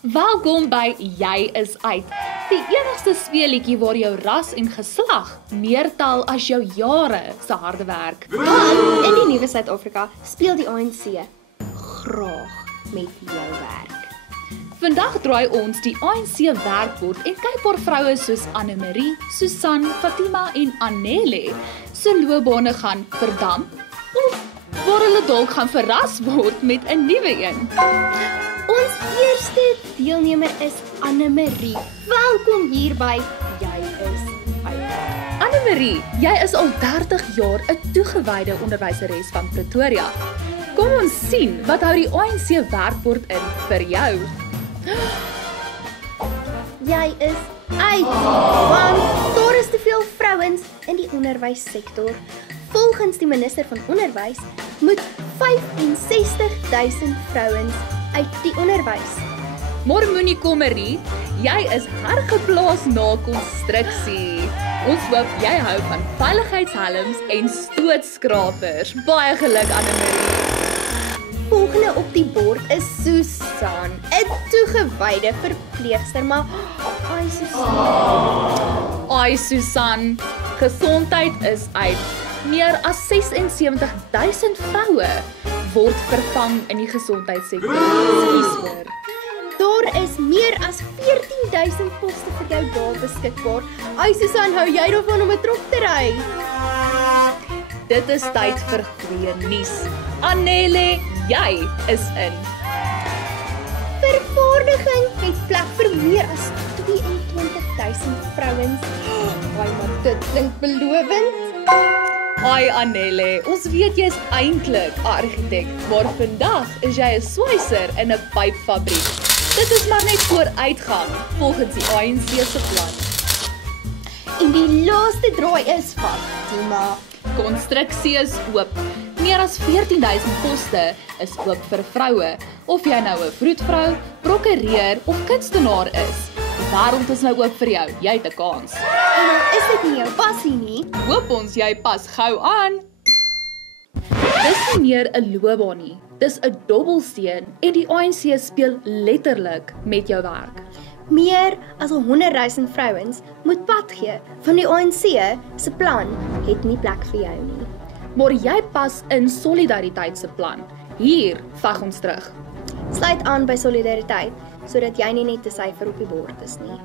Welkom by Jy is uit. Die enigste speelietjie waar jou ras en geslag meer tel as jou jare se harde werk. Want in die nuwe Suid-Afrika speel die ANC graag met jou werk. Vandag draai ons die ANC werkbord en kyk waar vroue soos Anne-Marie, Susan, Fatima en Annele se loopbane gaan verdamp of waar hulle dalk gaan verras word met 'n nuwe een. Ons eerste deelnemer is Anne-Marie. Welkom hier by Jy is uit. Anne-Marie, jy is al 30 jaar 'n toegewyde onderwyseres van Pretoria. Kom ons sien wat hou die ANC werkbord in vir jou. Jy is uit, want daar is te veel vrouens in die onderwyssektor. Volgens die minister van onderwys moet 65.000 vrouens uit die onderwys. Maar moenie kommerie, jy is hergeplaas na konstruksie. Ons hoop jy hou van veiligheidshelms en stootskrapers. Baie geluk Anne-Marie. Volgende op die bord is Susan, 'n toegewyde verpleegster, maar Ai Susan, gesondheid is uit. Meer as 76.000 vroue word vervang in die gesondheidssektor. Hoor. Daar is meer as 14.000 poste vir jou daar beskikbaar. Ai Susan, hou jy daarvan om 'n trok te ry? Dit is tyd vir goeie nuus. Annele, jy is in. Vervaardiging het plek vir meer as 22.000 vrouens. Ai, maar dit klink belovend. Ai Annele, ons weet jy is eintlik 'n argitek, maar vandag is jy 'n swyser in 'n pypfabriek. Dit is maar net vooruitgang volgens die ANC se plan. En die laaste draai is Fatima. Konstruksie is oop. Meer as 14.000 poste is oop vir vroue. Of jy nou 'n vroedvrou, prokureur of kunstenaar is, die wêreld is nou oop vir jou. Jy het 'n kans. En is dit nie jou passie nie? Hoop ons jy pas gou aan. Dis nie meer 'n loopbaan nie. Dis 'n dobbelsteen en die ANC speel letterlik met jou werk. Meer as 100.000 vrouens moet pad gee. Van die ANC se plan het nie plek vir jou nie. Maar jy pas in Solidariteit se plan. Hier veg ons terug. Sluit aan by Solidariteit sodat jy nie net 'n syfer op die bord is nie.